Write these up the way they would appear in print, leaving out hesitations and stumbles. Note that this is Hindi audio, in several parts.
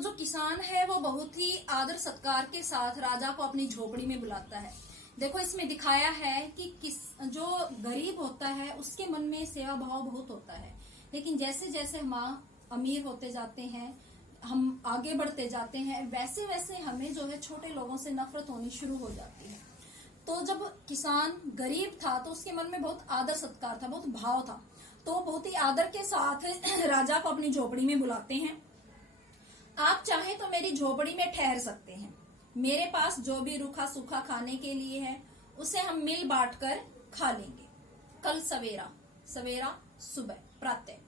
जो किसान है वो बहुत ही आदर सत्कार के साथ राजा को अपनी झोपड़ी में बुलाता है। देखो इसमें दिखाया है कि जो गरीब होता है उसके मन में सेवा भाव बहुत होता है, लेकिन जैसे जैसे हम अमीर होते जाते हैं, हम आगे बढ़ते जाते हैं, वैसे वैसे हमें जो है छोटे लोगों से नफरत होनी शुरू हो जाती है। तो जब किसान गरीब था तो उसके मन में बहुत आदर सत्कार था, बहुत भाव था, तो बहुत ही आदर के साथ राजा को अपनी झोपड़ी में बुलाते हैं। आप चाहें तो मेरी झोपड़ी में ठहर सकते हैं, मेरे पास जो भी रूखा सूखा खाने के लिए है उसे हम मिल बांट कर खा लेंगे। कल सवेरा सुबह प्रातः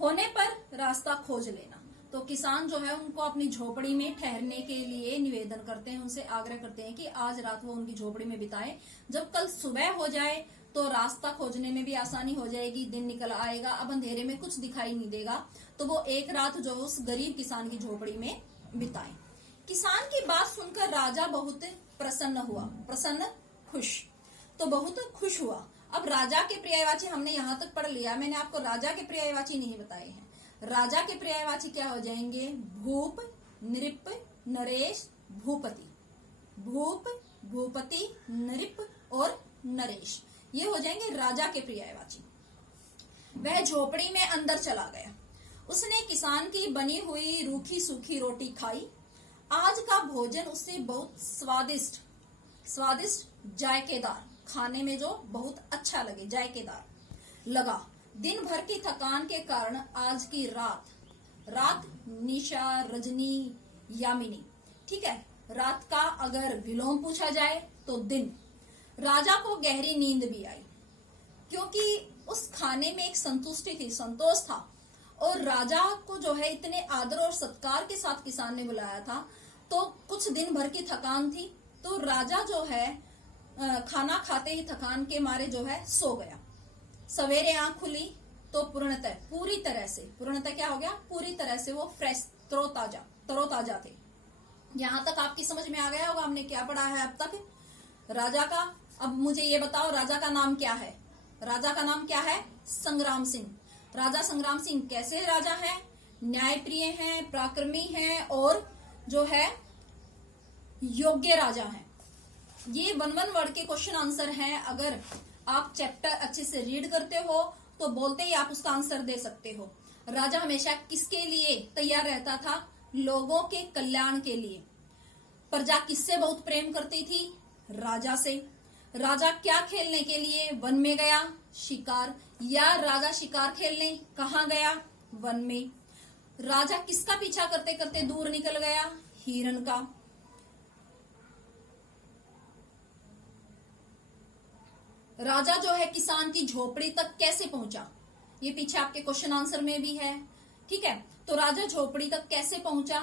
होने पर रास्ता खोज लेना। तो किसान जो है उनको अपनी झोपड़ी में ठहरने के लिए निवेदन करते हैं, उनसे आग्रह करते हैं कि आज रात वो उनकी झोपड़ी में बिताएं। जब कल सुबह हो जाए तो रास्ता खोजने में भी आसानी हो जाएगी, दिन निकल आएगा, अब अंधेरे में कुछ दिखाई नहीं देगा, तो वो एक रात जो उस गरीब किसान की झोपड़ी में बिताएं। किसान की बात सुनकर राजा बहुत प्रसन्न खुश, तो बहुत खुश हुआ। अब राजा के पर्यायवाची हमने यहाँ तक पढ़ लिया, मैंने आपको राजा के पर्यायवाची नहीं बताए हैं। राजा के पर्यायवाची क्या हो जाएंगे? भूप, नृप, नरेश, भूपति। भूप, भूपति, नृप और नरेश, ये हो जाएंगे राजा के पर्यायवाची। वह झोपड़ी में अंदर चला गया। उसने किसान की बनी हुई रूखी सूखी रोटी खाई। आज का भोजन उससे बहुत स्वादिष्ट जायकेदार, खाने में जो बहुत अच्छा लगे, जायकेदार लगा। दिन भर की थकान के कारण आज की रात निशा, रजनी, यामिनी, ठीक है, रात का अगर विलोम पूछा जाए तो दिन। राजा को गहरी नींद भी आई, क्योंकि उस खाने में एक संतुष्टि थी, संतोष था, और राजा को जो है इतने आदर और सत्कार के साथ किसान ने बुलाया था, तो कुछ दिन भर की थकान थी, तो राजा जो है खाना खाते ही थकान के मारे जो है सो गया। सवेरे आंख खुली तो पूरी तरह क्या हो गया? पूरी तरह से वो फ्रेश, तरोताजा थे। यहाँ तक आपकी समझ में आ गया होगा हमने क्या पढ़ा है अब तक राजा का। अब मुझे ये बताओ, राजा का नाम क्या है? राजा का नाम क्या है? संग्राम सिंह। राजा संग्राम सिंह कैसे राजा है? न्यायप्रिय हैं, पराक्रमी हैं और जो है योग्य राजा हैं। ये 1 वर्ड के क्वेश्चन आंसर हैं। अगर आप चैप्टर अच्छे से रीड करते हो तो बोलते ही आप उसका आंसर दे सकते हो। राजा हमेशा किसके लिए तैयार रहता था? लोगों के कल्याण के लिए। प्रजा किससे बहुत प्रेम करती थी? राजा से। राजा क्या खेलने के लिए वन में गया? शिकार। या राजा शिकार खेलने कहाँ गया? वन में। राजा किसका पीछा करते करते दूर निकल गया? हिरण का। राजा जो है किसान की झोपड़ी तक कैसे पहुंचा? ये पीछे आपके क्वेश्चन आंसर में भी है, ठीक है। तो राजा झोपड़ी तक कैसे पहुंचा?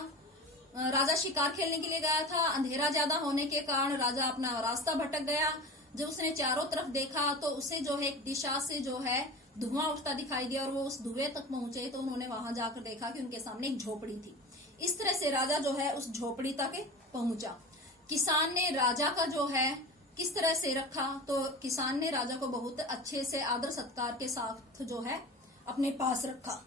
राजा शिकार खेलने के लिए गया था, अंधेरा ज्यादा होने के कारण राजा अपना रास्ता भटक गया। जब उसने चारों तरफ देखा तो उसे जो है एक दिशा से जो है धुआं उठता दिखाई दिया, और वो उस धुएं तक पहुंचे तो उन्होंने वहां जाकर देखा कि उनके सामने एक झोपड़ी थी। इस तरह से राजा जो है उस झोपड़ी तक पहुंचा। किसान ने राजा का जो है किस तरह से रखा? तो किसान ने राजा को बहुत अच्छे से आदर सत्कार के साथ जो है अपने पास रखा।